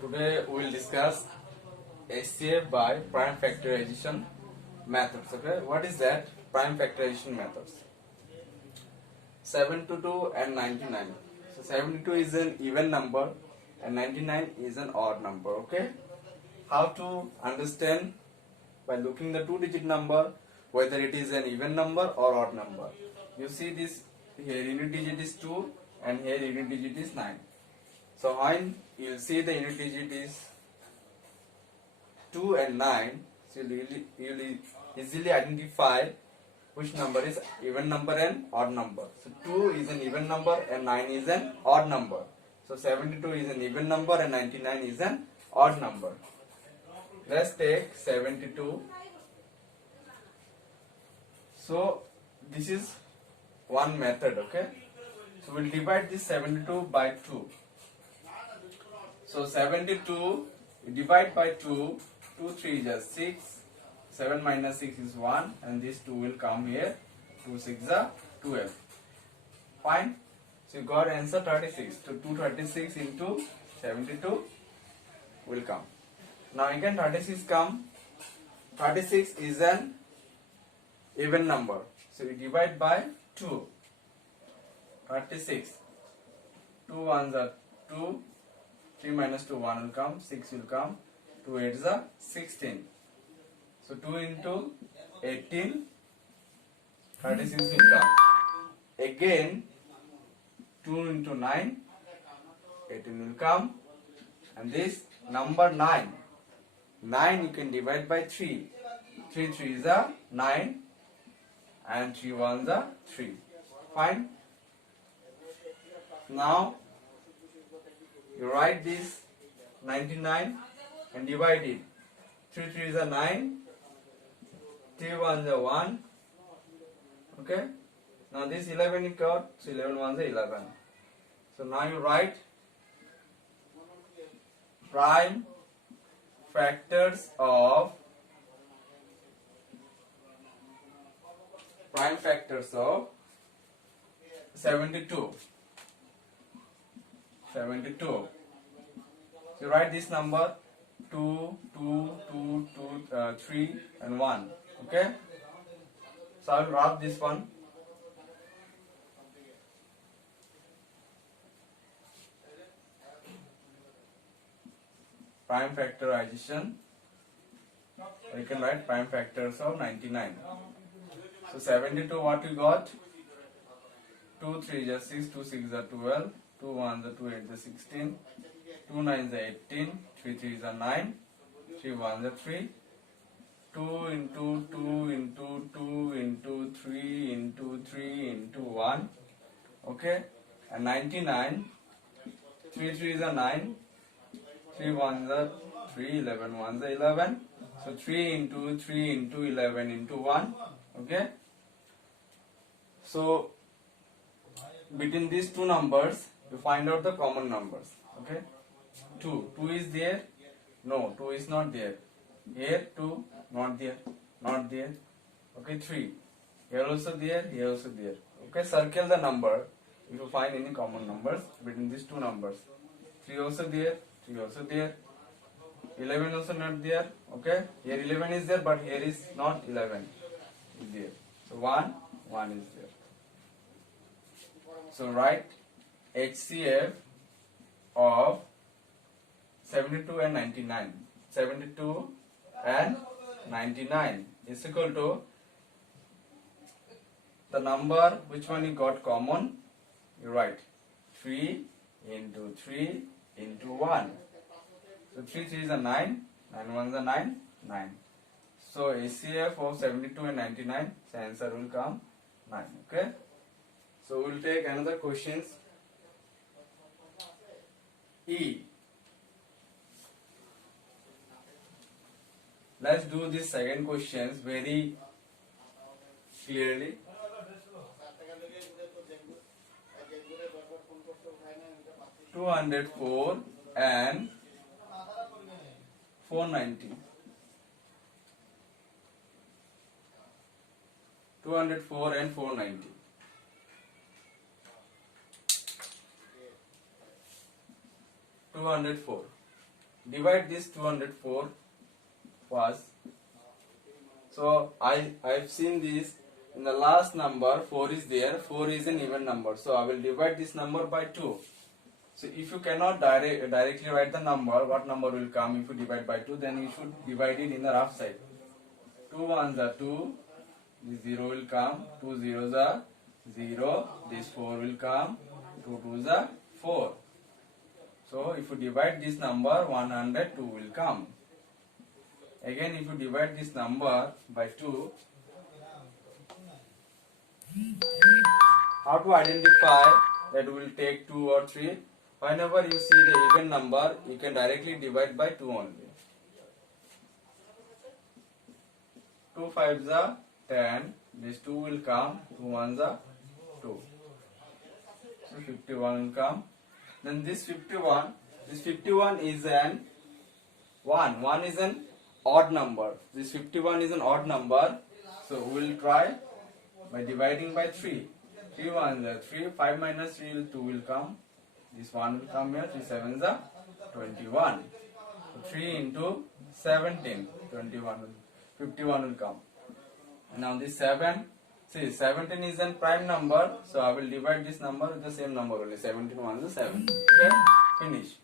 today we will discuss HCF by prime factorization methods. Okay, what is that? Prime factorization methods. 72 and 99. So 72 is an even number and 99 is an odd number. Okay, how to understand? By looking the two-digit number whether it is an even number or odd number. You see this here unit digit is 2 and here unit digit is 9. So when you will see the unit digit is 2 and 9, so you will easily identify which number is even number and odd number. So 2 is an even number and 9 is an odd number. So 72 is an even number and 99 is an odd number. Let's take 72. So this is one method, okay? So we'll divide this 72 by 2. So 72 divide by 2, 2 3 is 6, 7 minus 6 is 1 and this 2 will come here, 2 6 is 12. Fine. So you got answer 36. So 236 into 72 will come. Now again 36 come. 36 is an even number. So we divide by 2. 36. 2 ones are 2. 3 minus 2, 1 will come. 6 will come. 2 8 is 16. So 2 into 18. 36 will come. Again 2 into 9. 18 will come. And this number 9. 9 you can divide by 3. 3 3 is 9 and 3 1s are 3. Fine. Now you write this 99 and divide it. 3 3 is 9. 3 1s are 1. Okay. Now this 11 is got. So 11 1s are 11. So now you write prime factors of 72. 72. So you write this number 2, 2, 2, 2, 3 and 1. Okay. So I will write this one. Prime factorization. We can write prime factors of 99. So 72 what we got? 2 3 is 6, 2 6 is 12, 2 1 is 2 8 is 16, 2 9 is 18, 3 3 is 9, 3 1 is 3, 2 into 2 into 2 into 3 into 3 into 1. Okay, and 99, 3 3 is 9, 3 1 is 3, 11 1 is 11. So 3 into 3 into 11 into 1. Okay. So between these two numbers, you find out the common numbers. Okay. 2. 2 is there? No, 2 is not there. Here 2, not there. Not there. Okay, 3. Here also there, here also there. Okay, circle the number if you find any common numbers between these two numbers. 3 also there, 3 also there. 11 also not there. Okay, here 11 is there, but here is not 11 is there. So 1 is there. So write HCF of 72 and 99. 72 and 99 is equal to the number which one you got common. You write 3 into 3 into 1. So 3 3 is 9, 9 1 is 9, 9. So HCF of 72 and 99, the answer will come 9. Okay. So we will take another questions. E. Let's do this second questions very clearly. 204 and 490. 204 and 490. 204. divide this 204 first. So I've seen this in the last number 4 is there. 4 is an even number, so I will divide this number by 2. So if you cannot directly write the number, what number will come if you divide by 2? Then you should divide it in the rough side. 2 ones are 2, this 0 will come, 2 zeros are 0, this 4 will come, 2 twos are 4. So if you divide this number, 102 will come. Again, if you divide this number by 2, how to identify that will take 2 or 3? Whenever you see the even number, you can directly divide by 2 only. 2 fives are 10, this 2 will come, 2 ones are 2. So 51 will come. Then this 51 is an 1. 1 is an odd number. This 51 is an odd number. So we will try by dividing by 3. 3 ones are 3. 5 minus 3 will 2 will come. This 1 will come here. 3 sevens are 21. So 3 into 17. 51 will come. Now this 7. See, 17 is a prime number. So I will divide this number with the same number only. 17 1 is 7. Okay. Finish.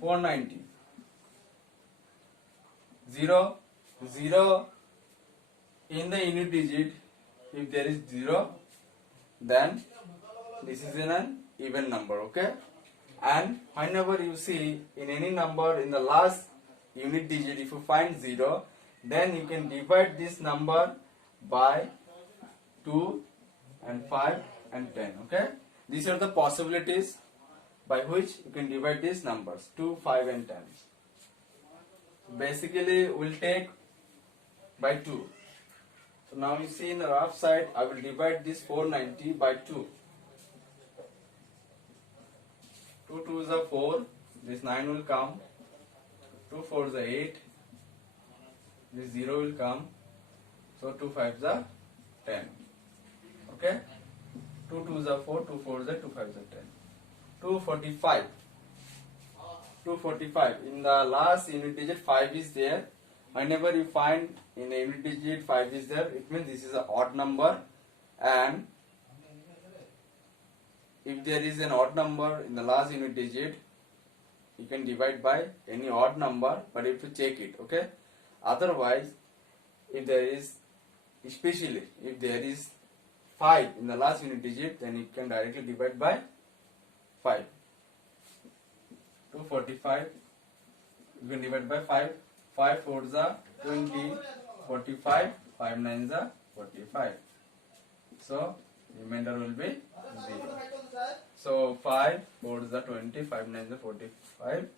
490. 0. In the unit digit, if there is 0, then this is an even number. Okay. And whenever you see in any number in the last unit digit, if you find 0, then you can divide this number by 2 and 5 and 10. Okay. These are the possibilities by which you can divide these numbers 2, 5 and 10. Basically we'll take by 2. So now you see in the rough side, I will divide this 490 by 2. 2 twos are 4, this 9 will come, 2 fours are 8, this 0 will come, so 2 fives are 10. Okay, 2 twos are 4, 2 fours are 2 fives are 10. 245. 245. In the last unit digit 5 is there. Whenever you find in the unit digit 5 is there, it means this is an odd number, and if there is an odd number in the last unit digit, you can divide by any odd number, but you have to check it. Okay. Otherwise, if there is, especially if there is 5 in the last unit digit, then you can directly divide by 5. 245, you can divide by 5. 5 fours are 20, 45, 5 nines are 45. So remainder will be 0. So 5 fours are 20, 5 nines are 45.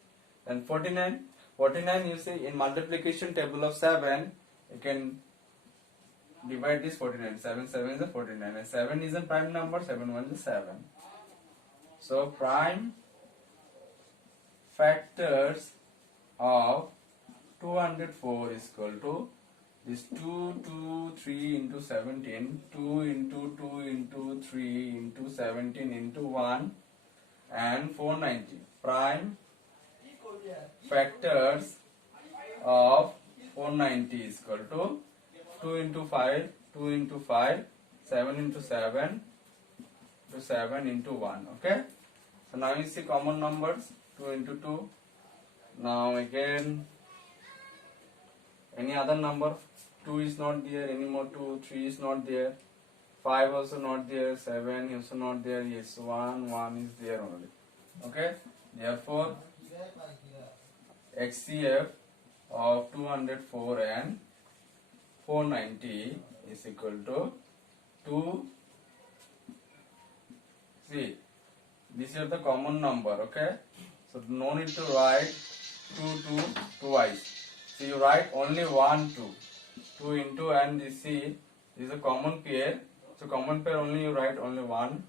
And 49. 49 you see in multiplication table of 7, you can divide this 49. 7 sevens are 49. And 7 is a prime number, 7 ones is 7. So prime factors of 204 is equal to this 2, 2, 3 into 17, 2 into 2 into 3 into 17 into 1 and 490. Prime factors of 490 is equal to 2 into 5, 2 into 5, 7 into 7 to 7 into 1. Okay. So now you see common numbers 2 into 2. Now again any other number, 2 is not there anymore, 2, 3 is not there, 5 also not there, 7 also not there, yes 1 is there only. Okay. Therefore HCF of 204 and 490 is equal to 2. See, this is the common number. Okay. So no need to write 2 twice. So you write only 1 2 into, and you see this is a common pair. So common pair only you write only 1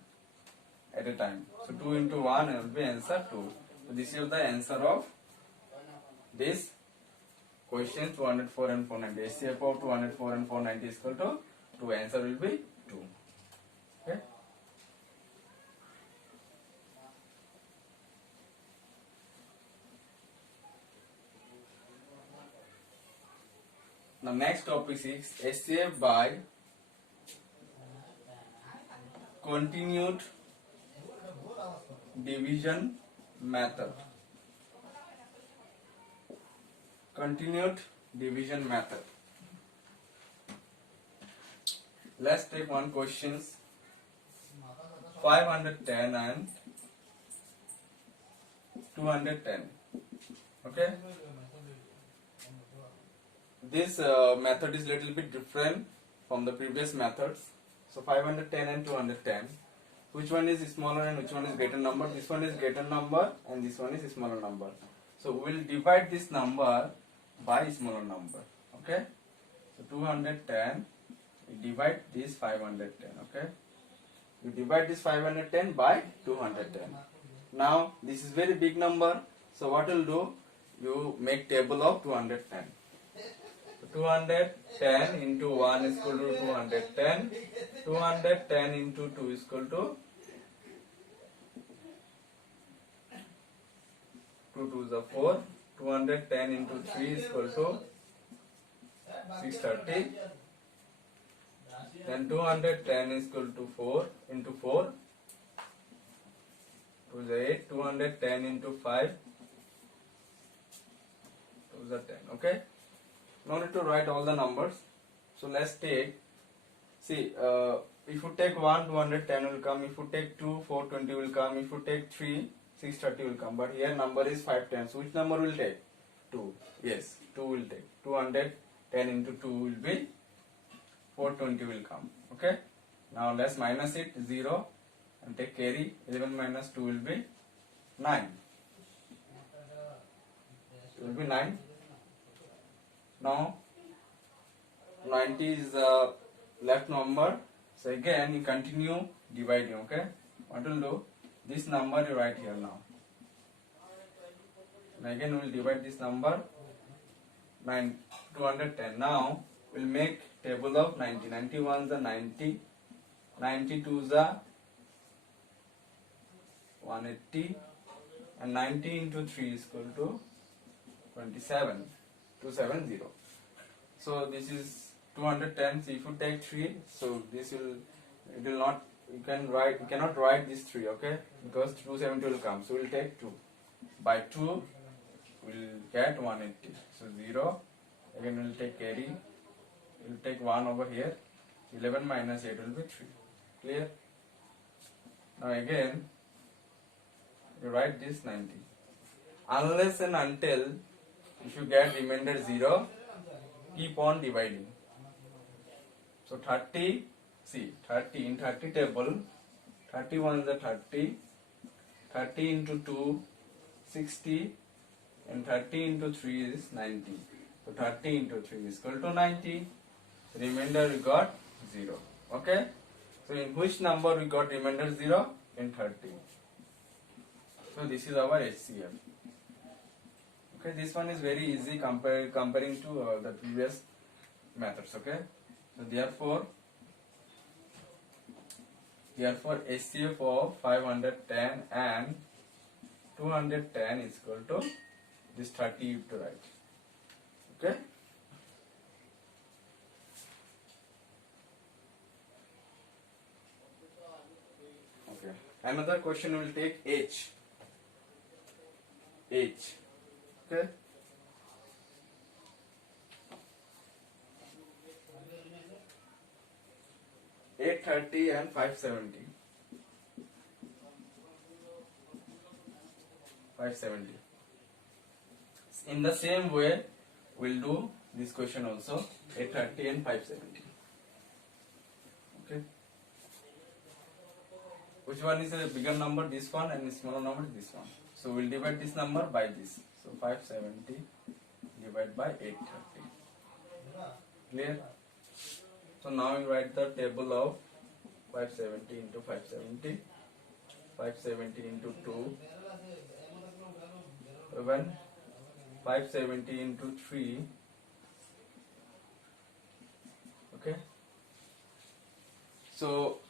at a time. So 2 into 1 will be answer 2. So this is the answer of this question 204 and 490. HCF of 204 and 490 is equal to 2. Answer will be 2. Okay. Now next topic is SCF by continued division method. Continued division method. Let's take one questions. 510 and 210. Okay. This method is little bit different from the previous methods. So 510 and 210. Which one is smaller and which one is greater number? This one is greater number and this one is smaller number. So we will divide this number by smaller number. Okay. So 210. We divide this 510. Okay. You divide this 510 by 210. Now this is very big number. So what will do? You make table of 210. 210 into 1 is equal to 210. 210 into 2 is equal to 2 2 is a 4. 210 into 3 is equal to 630. Then 210 is equal to 4 into 4. 2 is 8. 210 into 5. 2 is a 10. Okay. No need to write all the numbers. So let's take, see, if you take 1, 210 will come. If you take 2, 420 will come. If you take 3, 630 will come. But here number is 510. So which number will take? 2. Yes, 2 will take. 210 into 2 will be 420 will come. Okay. Now let's minus it, 0, and take carry. 11 minus 2 will be 9. It will be 9. Now 90 is the left number. So again you continue dividing. Okay. What will do? This number you write here now. And again we will divide this number 210. Now we will make table of 90. 91 is the 90. 92 is the 180. And 90 into 3 is equal to 27. 270. So this is 210. So if you take 3, so this will, it will not, you cannot write this 3, okay, because 270 will come. So we will take 2. By 2 we will get 180. So 0. Again we will take carry. We will take 1 over here. 11 minus 8 will be 3. Clear? Now again you write this 90. Unless and until if you get remainder 0, keep on dividing. So 30, see 30 in 30 table, 31 is the 30, 30 into 2, 60, and 30 into 3 is 90. So 30 into 3 is equal to 90. Remainder we got 0. Okay. So in which number we got remainder 0? In 30. So this is our HCF. Okay, this one is very easy comparing to the previous methods. Okay, so therefore HCF of 510 and 210 is equal to this 30 you have to write. Okay. Okay. Another question will take H. Okay. $830 and $570. In the same way, we'll do this question also. $830 and $570. Okay. Which one is a bigger number? This one, and smaller number this one. So we'll divide this number by this. So 570 divided by 830. Clear? So now we write the table of 570 into 570. 570 into 2. When 570 into 3. Okay. So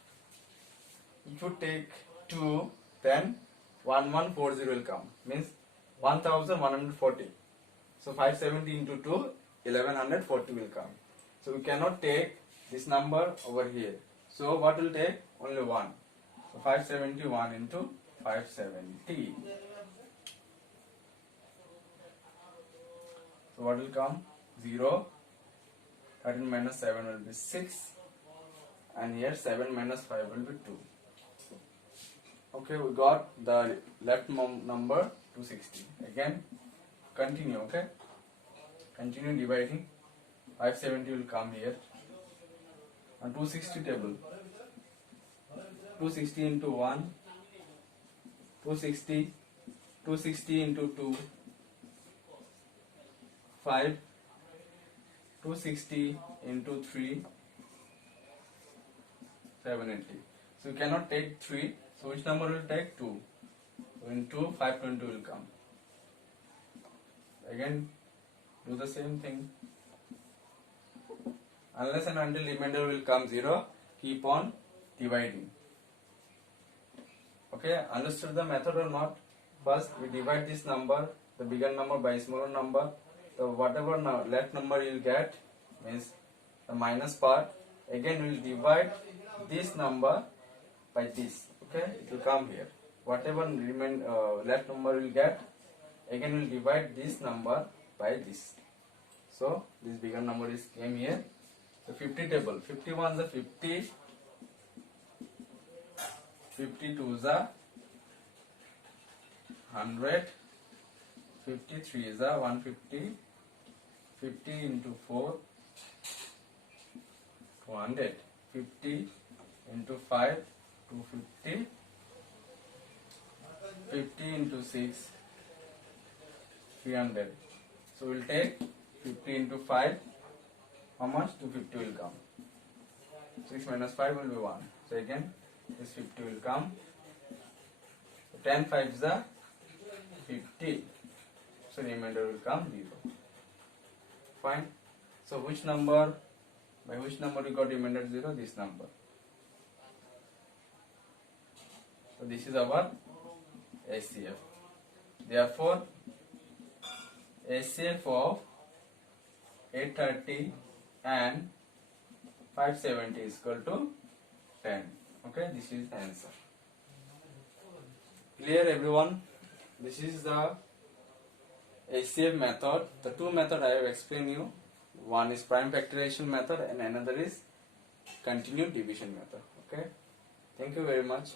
if you take 2, then 1140 will come. Means 1140. So 570 into 2, 1140 will come. So we cannot take this number over here. So what will take? Only 1. So 571 into 570. So what will come? 0. 13 minus 7 will be 6. And here 7 minus 5 will be 2. Okay, we got the left number 260. Again, continue, okay? Continue dividing. 570 will come here. And 260 table. 260 into 1. 260. 260 into 2. 5. 260 into 3. 780. So you cannot take 3. So which number will take? 2. So in 2, 520 will come. Again, do the same thing. Unless and until remainder will come 0, keep on dividing. Okay, understood the method or not? First, we divide this number, the bigger number by smaller number. So whatever left number you will get, means the minus part. Again, we will divide this number by this. Okay, it will come here. Whatever left number will get, again we will divide this number by this. So this bigger number is came here. So 50 table. 51 is a 50. 52 is a 100. 53 is a 150. 50 into 4, 200. 50 into 5, 250. 50 into 6, 300. So we will take 50 into 5. How much? 250 will come. 6 minus 5 will be 1. So again, this 50 will come. So 10 5 is a 50. So remainder will come 0. Fine. So which number? By which number we got remainder 0? This number. So this is our HCF. Therefore, HCF of 830 and 570 is equal to 10. Okay, this is the answer. Clear everyone? This is the HCF method. The two methods I have explained you. One is prime factorization method and another is continued division method. Okay. Thank you very much.